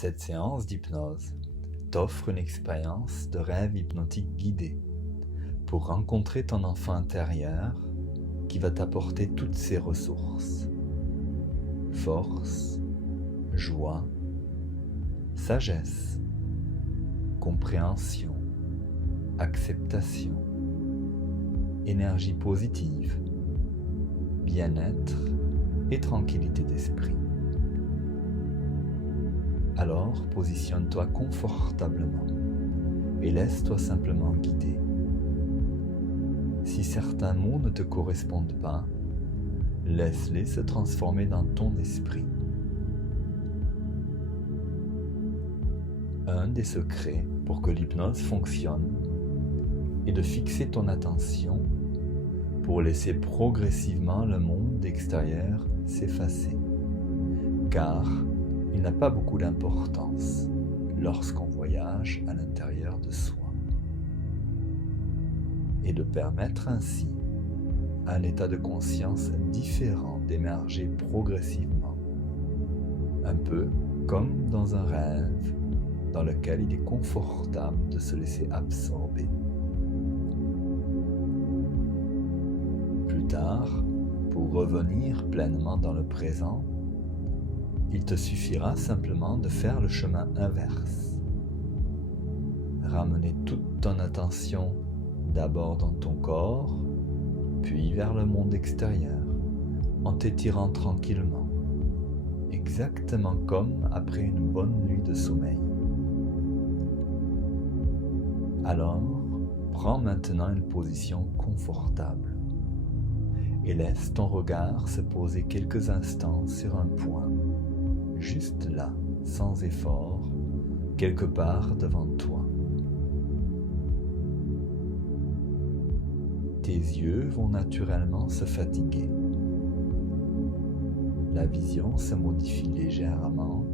Cette séance d'hypnose t'offre une expérience de rêve hypnotique guidé pour rencontrer ton enfant intérieur qui va t'apporter toutes ses ressources. Force, joie, sagesse, compréhension, acceptation, énergie positive, bien-être et tranquillité d'esprit. Alors positionne-toi confortablement et laisse-toi simplement guider. Si certains mots ne te correspondent pas, laisse-les se transformer dans ton esprit. Un des secrets pour que l'hypnose fonctionne est de fixer ton attention pour laisser progressivement le monde extérieur s'effacer, car il n'a pas beaucoup d'importance lorsqu'on voyage à l'intérieur de soi, et de permettre ainsi à un état de conscience différent d'émerger progressivement, un peu comme dans un rêve dans lequel il est confortable de se laisser absorber. Plus tard, pour revenir pleinement dans le présent, il te suffira simplement de faire le chemin inverse. Ramener toute ton attention d'abord dans ton corps, puis vers le monde extérieur, en t'étirant tranquillement, exactement comme après une bonne nuit de sommeil. Alors, prends maintenant une position confortable et laisse ton regard se poser quelques instants sur un point, juste là, sans effort, quelque part devant toi. Tes yeux vont naturellement se fatiguer. La vision se modifie légèrement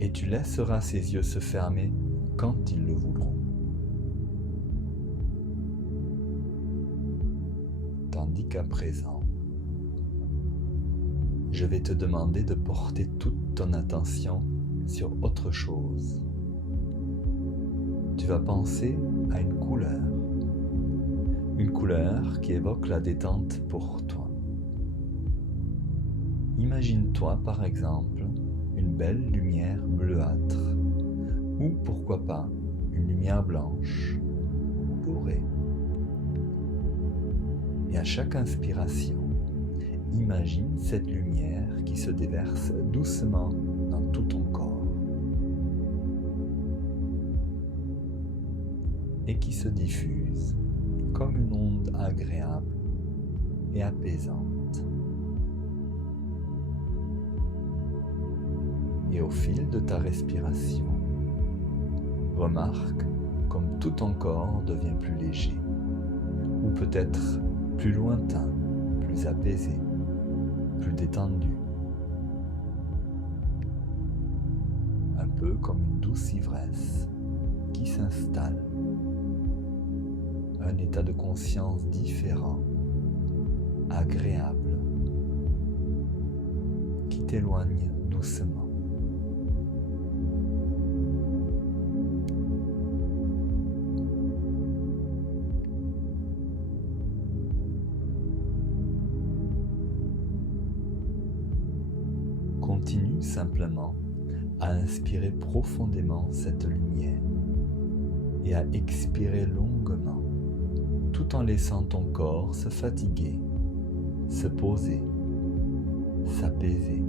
et tu laisseras ces yeux se fermer quand ils le voudront. Tandis qu'à présent, je vais te demander de porter toute ton attention sur autre chose. Tu vas penser à une couleur qui évoque la détente pour toi. Imagine-toi par exemple une belle lumière bleuâtre, ou pourquoi pas une lumière blanche ou dorée. Et à chaque inspiration, imagine cette lumière qui se déverse doucement dans tout ton corps et qui se diffuse comme une onde agréable et apaisante. Et au fil de ta respiration, remarque comme tout ton corps devient plus léger, ou peut-être plus lointain, plus apaisé, plus détendu. Un peu comme une douce ivresse qui s'installe. Un état de conscience différent, agréable, qui t'éloigne doucement. Continue simplement à inspirer profondément cette lumière et à expirer longuement, tout en laissant ton corps se fatiguer, se poser, s'apaiser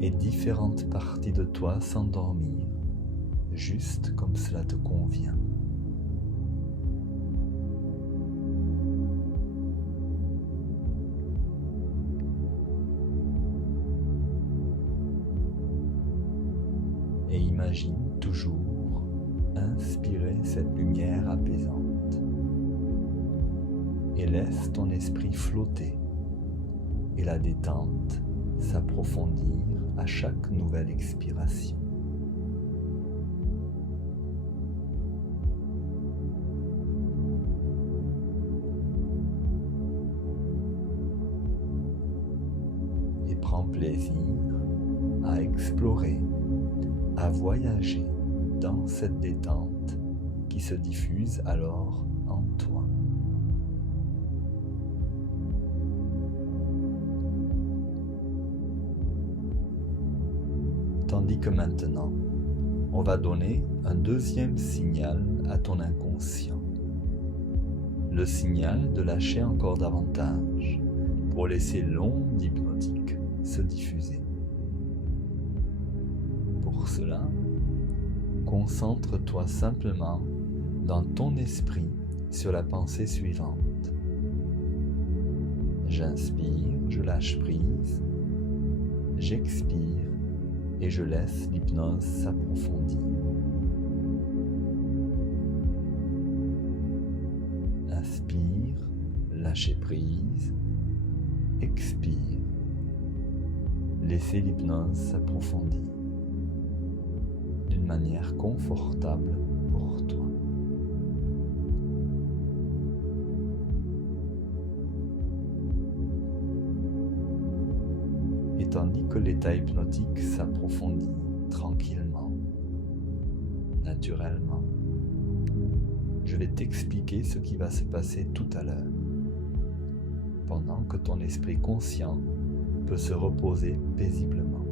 et différentes parties de toi s'endormir, juste comme cela te convient. Et imagine toujours inspirer cette lumière apaisante. Et laisse ton esprit flotter et la détente s'approfondir à chaque nouvelle expiration. Et prends plaisir à explorer à voyager dans cette détente qui se diffuse alors en toi. Tandis que maintenant, on va donner un deuxième signal à ton inconscient. Le signal de lâcher encore davantage pour laisser l'onde hypnotique se diffuser. Pour cela, concentre-toi simplement dans ton esprit sur la pensée suivante. J'inspire, je lâche prise, j'expire et je laisse l'hypnose s'approfondir. Inspire, lâchez prise, expire, laissez l'hypnose s'approfondir d'une manière confortable pour toi. Et tandis que l'état hypnotique s'approfondit tranquillement, naturellement, je vais t'expliquer ce qui va se passer tout à l'heure, pendant que ton esprit conscient peut se reposer paisiblement.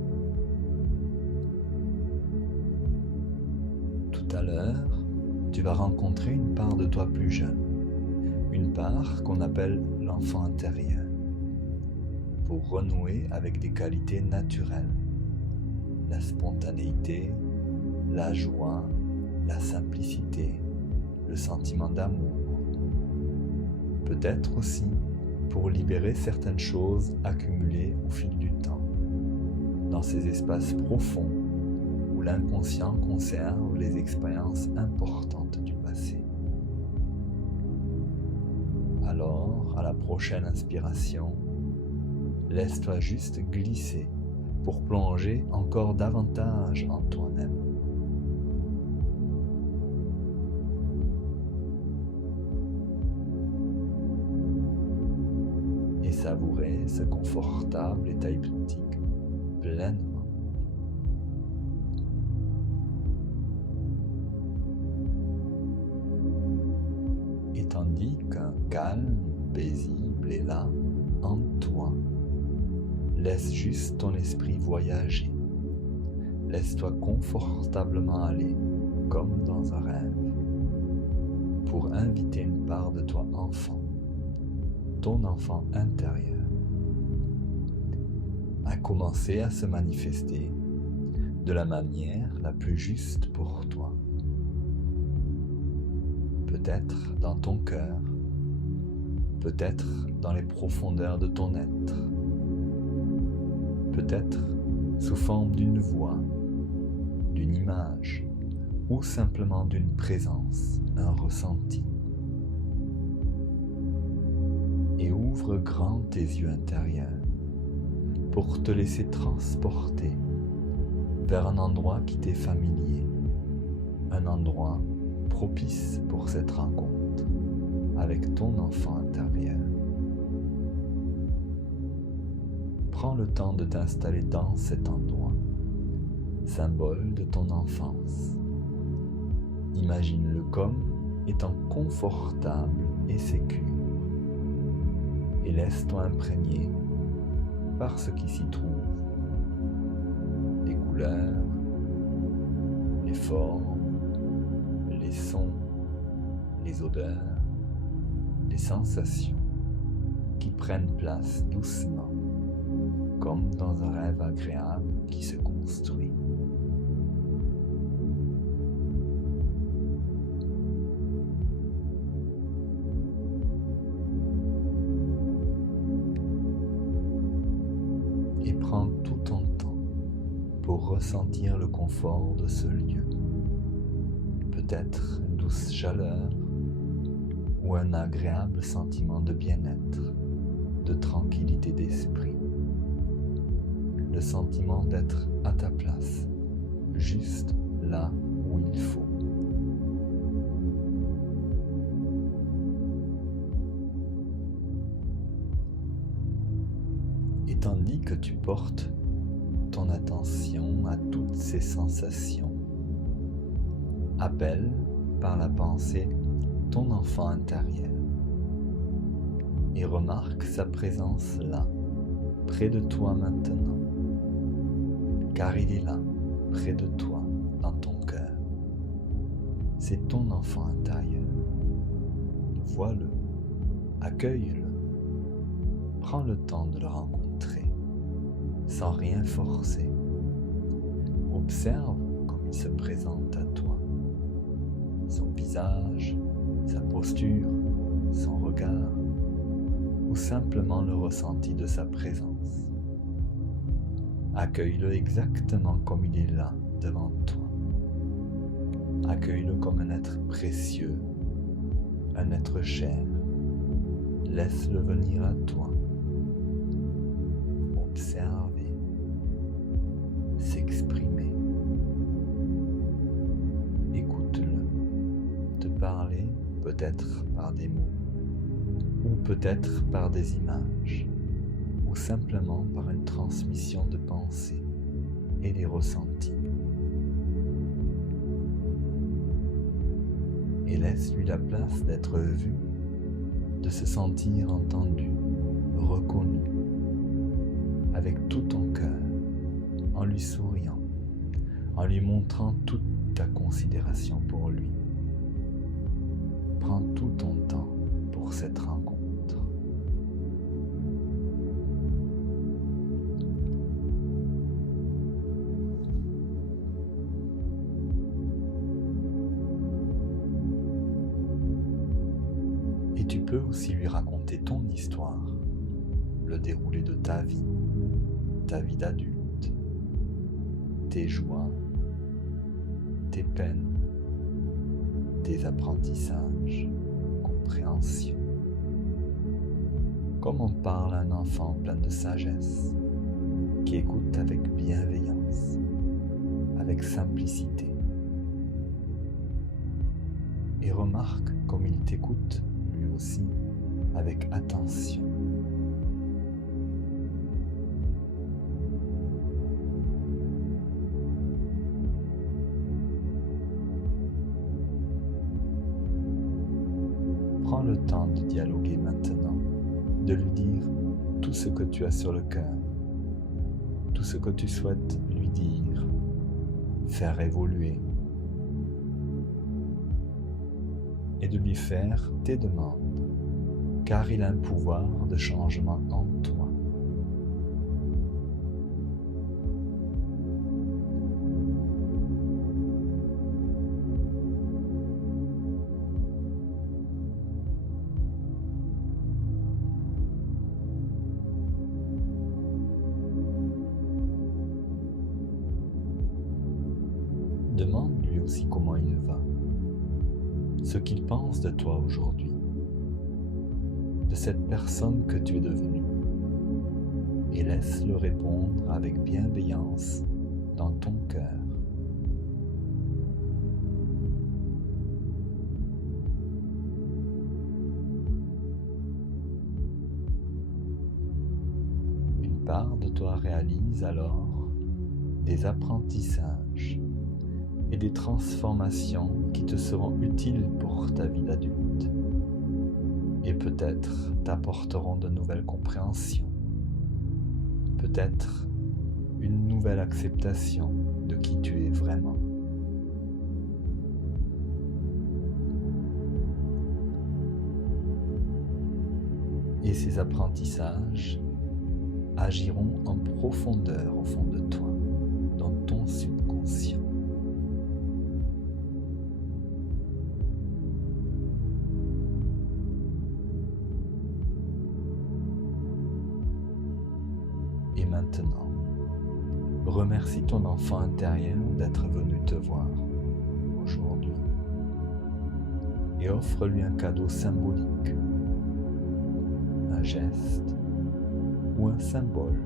Tout à l'heure, tu vas rencontrer une part de toi plus jeune, une part qu'on appelle l'enfant intérieur, pour renouer avec des qualités naturelles, la spontanéité, la joie, la simplicité, le sentiment d'amour. Peut-être aussi pour libérer certaines choses accumulées au fil du temps, dans ces espaces profonds où l'inconscient conserve les expériences importantes du passé. Alors, à la prochaine inspiration, laisse-toi juste glisser pour plonger encore davantage en toi-même. Et savourer ce confortable état hypnotique pleinement. Et tandis qu'un calme paisible est là, en toi, laisse juste ton esprit voyager. Laisse-toi confortablement aller, comme dans un rêve, pour inviter une part de toi enfant, ton enfant intérieur, à commencer à se manifester de la manière la plus juste pour toi. Peut-être dans ton cœur, peut-être dans les profondeurs de ton être, peut-être sous forme d'une voix, d'une image ou simplement d'une présence, un ressenti. Et ouvre grand tes yeux intérieurs pour te laisser transporter vers un endroit qui t'est familier, un endroit propice pour cette rencontre avec ton enfant intérieur. Prends le temps de t'installer dans cet endroit, symbole de ton enfance. Imagine-le comme étant confortable et sécure, et laisse-toi imprégner par ce qui s'y trouve. Les couleurs, les formes, les sons, les odeurs, les sensations qui prennent place doucement, comme dans un rêve agréable qui se construit. Et prends tout ton temps pour ressentir le confort de ce lieu. Peut-être une douce chaleur ou un agréable sentiment de bien-être, de tranquillité d'esprit. Le sentiment d'être à ta place, juste là où il faut. Et tandis que tu portes ton ton attention à toutes ces sensations. Appelle par la pensée ton enfant intérieur et remarque sa présence là, près de toi maintenant, car il est là, près de toi, dans ton cœur. C'est ton enfant intérieur. Vois-le, accueille-le, prends le temps de le rencontrer, sans rien forcer. Observe comme il se présente à toi, son visage, sa posture, son regard, ou simplement le ressenti de sa présence. Accueille-le exactement comme il est là, devant toi. Accueille-le comme un être précieux, un être cher. Laisse-le venir à toi. Observer, s'exprimer. Écoute-le, te parler peut-être par des mots, ou peut-être par des images, ou simplement par une transmission de pensées et des ressentis. Et laisse-lui la place d'être vu, de se sentir entendu, reconnu, avec tout ton cœur, en lui souriant, en lui montrant toute ta considération pour lui. Prends tout ton temps pour cette rencontre. Et tu peux aussi lui raconter ton histoire, le déroulé de ta vie d'adulte, tes joies, tes peines, tes apprentissages, compréhension. Comme on parle à un enfant plein de sagesse, qui écoute avec bienveillance, avec simplicité. Et remarque comme il t'écoute lui aussi avec attention. Prends le temps de dialoguer maintenant, de lui dire tout ce que tu as sur le cœur, tout ce que tu souhaites lui dire, faire évoluer, et de lui faire tes demandes, car il a un pouvoir de changement en toi. Demande-lui aussi comment il va, ce qu'il pense de toi aujourd'hui, de cette personne que tu es devenue, et laisse-le répondre avec bienveillance dans ton cœur. Une part de toi réalise alors des apprentissages et des transformations qui te seront utiles pour ta vie d'adulte et peut-être t'apporteront de nouvelles compréhensions, peut-être une nouvelle acceptation de qui tu es vraiment. Et ces apprentissages agiront en profondeur au fond de toi, dans ton subconscient. Et maintenant, remercie ton enfant intérieur d'être venu te voir aujourd'hui et offre-lui un cadeau symbolique, un geste ou un symbole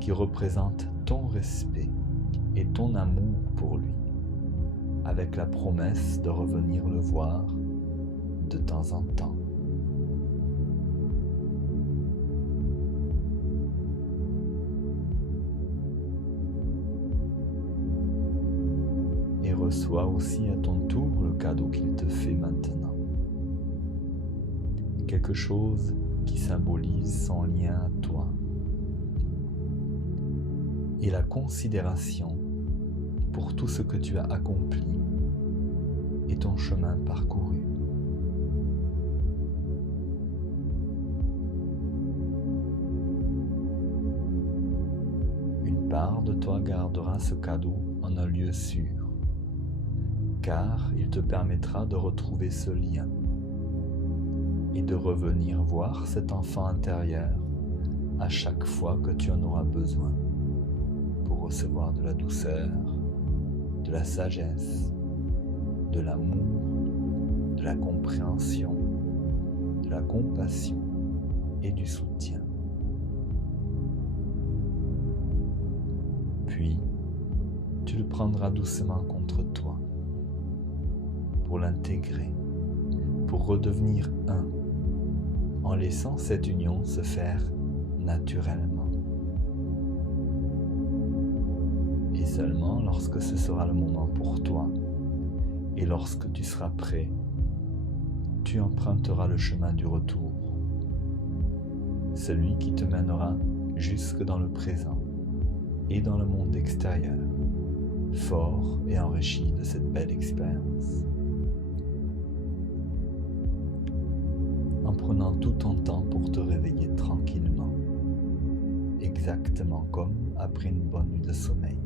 qui représente ton respect et ton amour pour lui, avec la promesse de revenir le voir de temps en temps. reçois aussi à ton tour le cadeau qu'il te fait maintenant. Quelque chose qui symbolise son lien à toi et la considération pour tout ce que tu as accompli et ton chemin parcouru. Une part de toi gardera ce cadeau en un lieu sûr, car il te permettra de retrouver ce lien et de revenir voir cet enfant intérieur à chaque fois que tu en auras besoin pour recevoir de la douceur, de la sagesse, de l'amour, de la compréhension, de la compassion et du soutien. Puis, tu le prendras doucement contre toi pour l'intégrer, pour redevenir un, en laissant cette union se faire naturellement. Et seulement lorsque ce sera le moment pour toi, et lorsque tu seras prêt, tu emprunteras le chemin du retour, celui qui te mènera jusque dans le présent et dans le monde extérieur, fort et enrichi de cette belle expérience. En prenant tout ton temps pour te réveiller tranquillement, exactement comme après une bonne nuit de sommeil,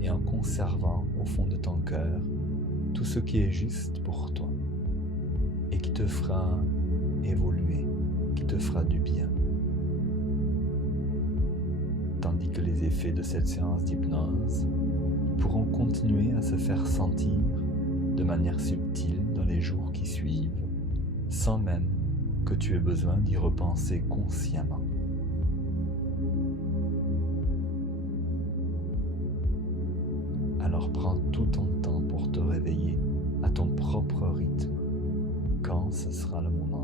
et en conservant au fond de ton cœur tout ce qui est juste pour toi et qui te fera évoluer, qui te fera du bien. Tandis que les effets de cette séance d'hypnose pourront continuer à se faire sentir de manière subtile dans les jours qui suivent, sans même que tu aies besoin d'y repenser consciemment. Alors prends tout ton temps pour te réveiller à ton propre rythme, quand ce sera le moment